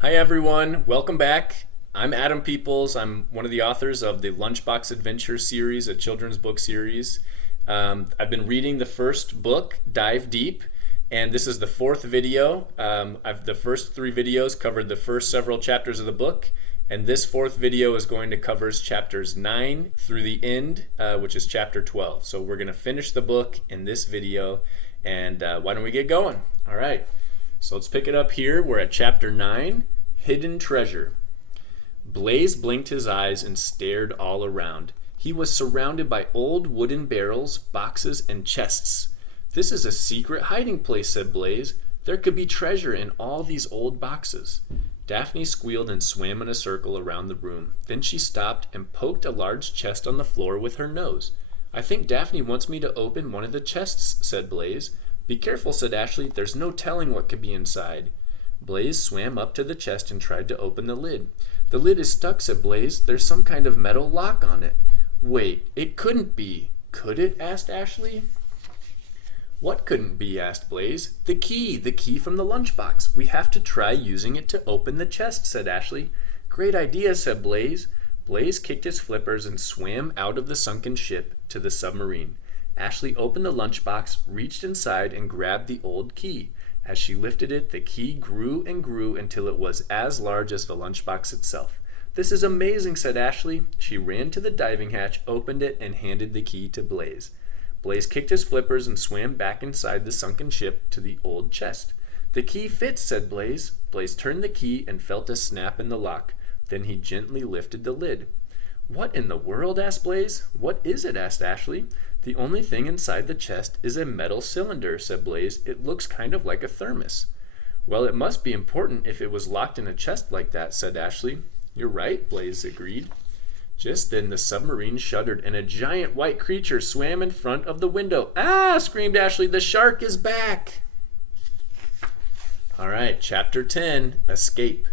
Hi everyone, welcome back. I'm Adam Peeples. I'm one of the authors of the Lunchbox Adventures series, a children's book series. I've been reading the first book, Dive Deep, and this is the fourth video. The first three videos covered the first several chapters of the book, and this fourth video is going to cover chapters 9 through the end, which is chapter 12. So we're going to finish the book in this video, and why don't we get going? All right. So let's pick it up here. We're at chapter 9, Hidden Treasure. Blaze blinked his eyes and stared all around. He was surrounded by old wooden barrels, boxes, and chests. "This is a secret hiding place," said Blaze. "There could be treasure in all these old boxes." Daphne squealed and swam in a circle around the room. Then she stopped and poked a large chest on the floor with her nose. "I think Daphne wants me to open one of the chests," said Blaze. "Be careful," said Ashley. "There's no telling what could be inside." Blaze swam up to the chest and tried to open the lid. "The lid is stuck," said Blaze. "There's some kind of metal lock on it." "Wait, it couldn't be. Could it?" asked Ashley. "What couldn't be?" asked Blaze. The key from the lunchbox. "We have to try using it to open the chest," said Ashley. "Great idea," said Blaze. Blaze kicked his flippers and swam out of the sunken ship to the submarine. Ashley opened the lunchbox, reached inside, and grabbed the old key. As she lifted it, the key grew and grew until it was as large as the lunchbox itself. "This is amazing," said Ashley. She ran to the diving hatch, opened it, and handed the key to Blaze. Blaze kicked his flippers and swam back inside the sunken ship to the old chest. "The key fits," said Blaze. Blaze turned the key and felt a snap in the lock. Then he gently lifted the lid. "What in the world?" asked Blaze. "What is it?" asked Ashley. "The only thing inside the chest is a metal cylinder," said Blaze. "It looks kind of like a thermos." "Well, it must be important if it was locked in a chest like that," said Ashley. "You're right," Blaze agreed. Just then the submarine shuddered and a giant white creature swam in front of the window. "Ah!" screamed Ashley. "The shark is back!" All right, chapter 10, Escape.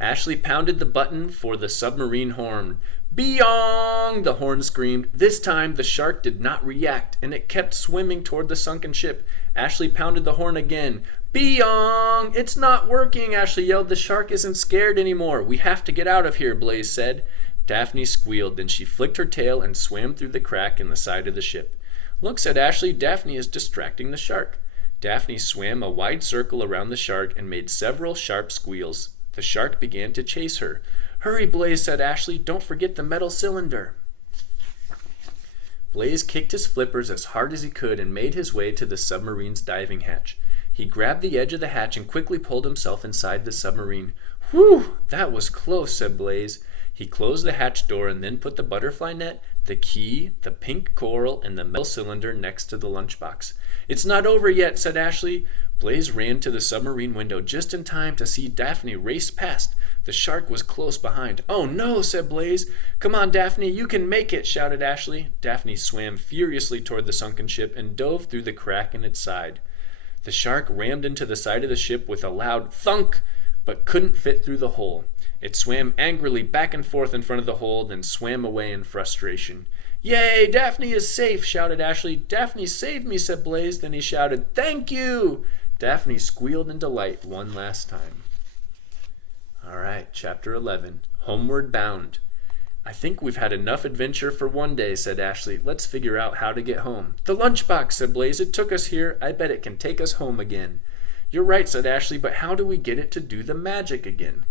Ashley pounded the button for the submarine horn. "Beong!" the horn screamed. This time the shark did not react, and it kept swimming toward the sunken ship. Ashley pounded the horn again. "Beong! It's not working!" Ashley yelled. "The shark isn't scared anymore. We have to get out of here," Blaze said. Daphne squealed. Then she flicked her tail and swam through the crack in the side of the ship. "Look," said Ashley. "Daphne is distracting the shark." Daphne swam a wide circle around the shark and made several sharp squeals. The shark began to chase her. "Hurry, Blaze," said Ashley. "Don't forget the metal cylinder." Blaze kicked his flippers as hard as he could and made his way to the submarine's diving hatch. He grabbed the edge of the hatch and quickly pulled himself inside the submarine. "Whew, that was close," said Blaze. He closed the hatch door and then put the butterfly net, the key, the pink coral, and the metal cylinder next to the lunchbox. "It's not over yet," said Ashley. Blaze ran to the submarine window just in time to see Daphne race past. The shark was close behind. "Oh no," said Blaze. "Come on, Daphne, you can make it," shouted Ashley. Daphne swam furiously toward the sunken ship and dove through the crack in its side. The shark rammed into the side of the ship with a loud thunk, but couldn't fit through the hole. It swam angrily back and forth in front of the hole, then swam away in frustration. "Yay, Daphne is safe," shouted Ashley. "Daphne saved me," said Blaze. Then he shouted, "Thank you!" Daphne squealed in delight one last time. All right, chapter 11, Homeward Bound. "I think we've had enough adventure for one day," said Ashley. "Let's figure out how to get home." "The lunchbox," said Blaze. "It took us here. I bet it can take us home again." "You're right," said Ashley, "but how do we get it to do the magic again?"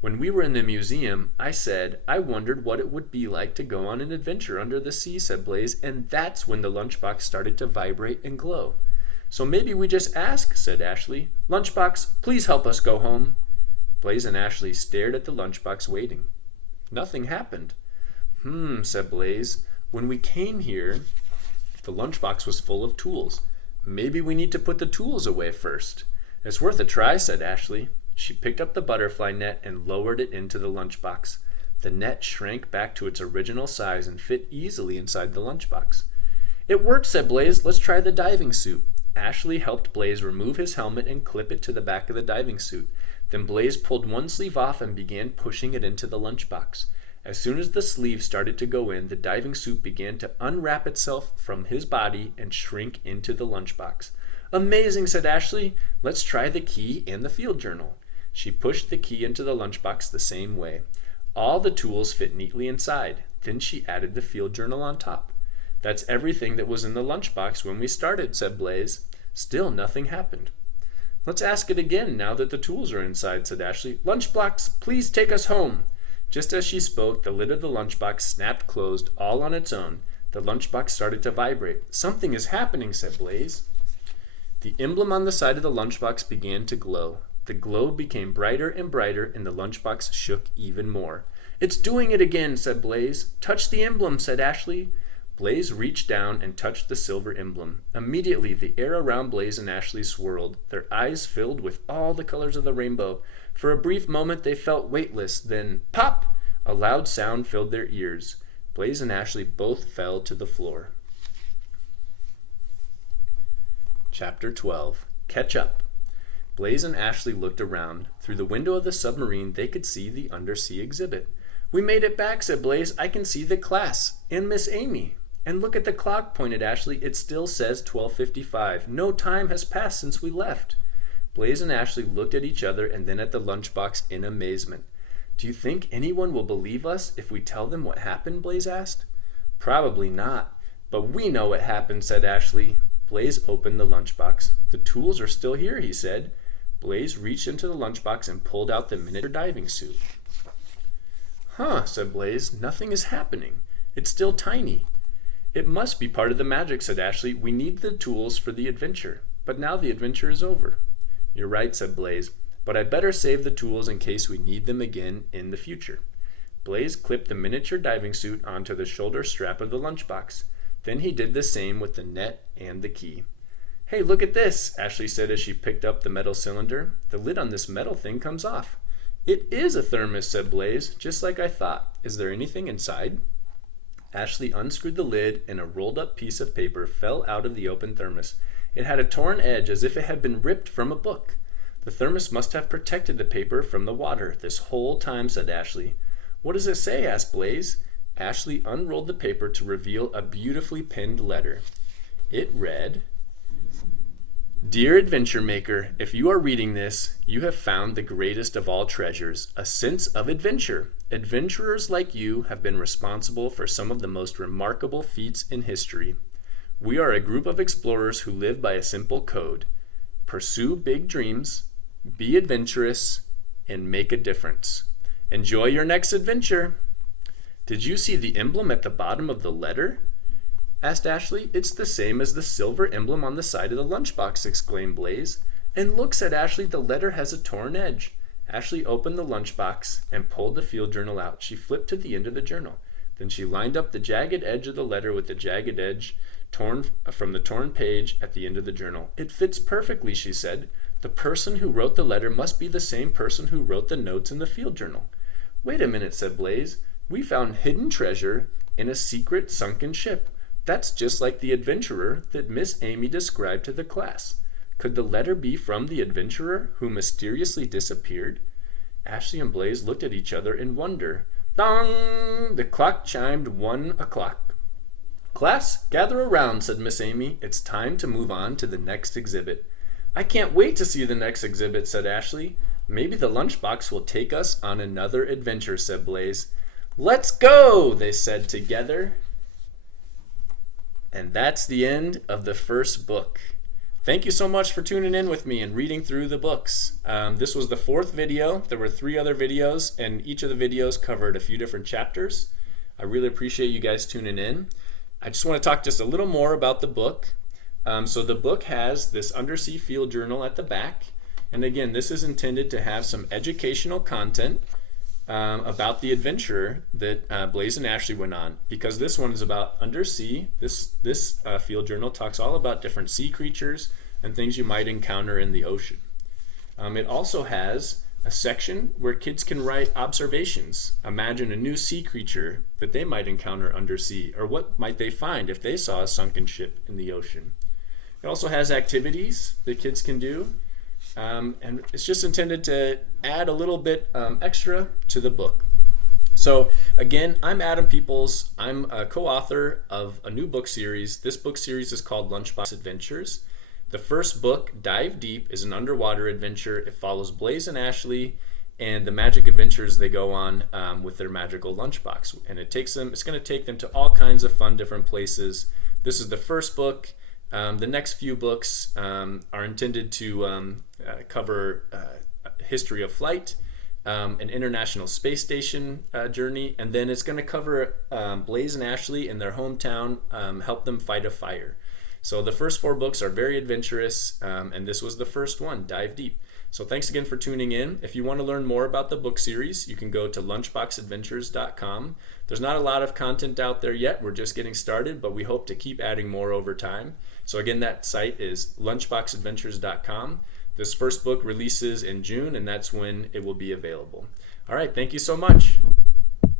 "When we were in the museum, I said I wondered what it would be like to go on an adventure under the sea," said Blaze, "and that's when the lunchbox started to vibrate and glow." "So maybe we just ask," said Ashley. "Lunchbox, please help us go home." Blaze and Ashley stared at the lunchbox waiting. Nothing happened. Said Blaze. "When we came here, the lunchbox was full of tools. Maybe we need to put the tools away first." "It's worth a try," said Ashley. She picked up the butterfly net and lowered it into the lunchbox. The net shrank back to its original size and fit easily inside the lunchbox. "It worked," said Blaze. "Let's try the diving suit." Ashley helped Blaze remove his helmet and clip it to the back of the diving suit. Then Blaze pulled one sleeve off and began pushing it into the lunchbox. As soon as the sleeve started to go in, the diving suit began to unwrap itself from his body and shrink into the lunchbox. "Amazing," said Ashley. "Let's try the key and the field journal." She pushed the key into the lunchbox the same way. All the tools fit neatly inside. Then she added the field journal on top. That's everything that was in the lunchbox when we started, said Blaze. Still nothing happened. Let's ask it again now that the tools are inside, said Ashley. Lunchbox, please take us home. Just as she spoke, the lid of the lunchbox snapped closed all on its own. The lunchbox started to vibrate. Something is happening, said Blaze. The emblem on the side of the lunchbox began to glow. The glow became brighter and brighter, and the lunchbox shook even more. It's doing it again, said Blaze. Touch the emblem, said Ashley. Blaze reached down and touched the silver emblem. Immediately, the air around Blaze and Ashley swirled, their eyes filled with all the colors of the rainbow. For a brief moment, they felt weightless. Then, pop! A loud sound filled their ears. Blaze and Ashley both fell to the floor. Chapter 12. Catch Up. Blaze and Ashley looked around. Through the window of the submarine, they could see the undersea exhibit. We made it back, said Blaze. I can see the class and Miss Amy. And look at the clock, pointed Ashley. It still says 12:55. No time has passed since we left. Blaze and Ashley looked at each other and then at the lunchbox in amazement. Do you think anyone will believe us if we tell them what happened? Blaze asked. Probably not. But we know what happened, said Ashley. Blaze opened the lunchbox. The tools are still here, he said. Blaze reached into the lunchbox and pulled out the miniature diving suit. Huh, said Blaze. Nothing is happening. It's still tiny. It must be part of the magic, said Ashley. We need the tools for the adventure. But now the adventure is over. You're right, said Blaze. But I'd better save the tools in case we need them again in the future. Blaze clipped the miniature diving suit onto the shoulder strap of the lunchbox. Then he did the same with the net and the key. Hey, look at this, Ashley said as she picked up the metal cylinder. The lid on this metal thing comes off. It is a thermos, said Blaze, just like I thought. Is there anything inside? Ashley unscrewed the lid and a rolled-up piece of paper fell out of the open thermos. It had a torn edge as if it had been ripped from a book. The thermos must have protected the paper from the water this whole time, said Ashley. What does it say? Asked Blaze. Ashley unrolled the paper to reveal a beautifully penned letter. It read, Dear Adventure Maker, if you are reading this, you have found the greatest of all treasures, a sense of adventure. Adventurers like you have been responsible for some of the most remarkable feats in history. We are a group of explorers who live by a simple code. Pursue big dreams, be adventurous, and make a difference. Enjoy your next adventure. Did you see the emblem at the bottom of the letter? Asked Ashley. It's the same as the silver emblem on the side of the lunchbox, exclaimed Blaze. And look, said Ashley, the letter has a torn edge. Ashley opened the lunchbox and pulled the field journal out. She flipped to the end of the journal. Then she lined up the jagged edge of the letter with the jagged edge torn from the torn page at the end of the journal. It fits perfectly, she said. The person who wrote the letter must be the same person who wrote the notes in the field journal. Wait a minute, said Blaze. We found hidden treasure in a secret sunken ship. That's just like the adventurer that Miss Amy described to the class. Could the letter be from the adventurer who mysteriously disappeared? Ashley and Blaze looked at each other in wonder. Dong! The clock chimed 1 o'clock. Class, gather around, said Miss Amy. It's time to move on to the next exhibit. I can't wait to see the next exhibit, said Ashley. Maybe the lunchbox will take us on another adventure, said Blaze. Let's go, they said together. And that's the end of the first book. Thank you so much for tuning in with me and reading through the books. This was the 4th video. There were 3 other videos, and each of the videos covered a few different chapters. I really appreciate you guys tuning in. I just want to talk just a little more about the book. So the book has this undersea field journal at the back. And again, this is intended to have some educational content about the adventure that Blaze and Ashley went on, because this one is about undersea. This field journal talks all about different sea creatures and things you might encounter in the ocean. It also has a section where kids can write observations. Imagine a new sea creature that they might encounter undersea, or what might they find if they saw a sunken ship in the ocean. It also has activities that kids can do. And it's just intended to add a little bit extra to the book. So again, I'm Adam Peeples. I'm a co-author of a new book series. This book series is called Lunchbox Adventures. The first book, Dive Deep, is an underwater adventure. It follows Blaze and Ashley and the magic adventures they go on with their magical lunchbox. And it's going to take them to all kinds of fun different places. This is the first book. The next few books are intended to cover history of flight, an international space station journey, and then it's going to cover Blaze and Ashley in their hometown, help them fight a fire. So the first 4 books are very adventurous, and this was the first one, Dive Deep. So thanks again for tuning in. If you want to learn more about the book series, you can go to lunchboxadventures.com. There's not a lot of content out there yet. We're just getting started, but we hope to keep adding more over time. So again, that site is lunchboxadventures.com. This first book releases in June, and that's when it will be available. All right, thank you so much.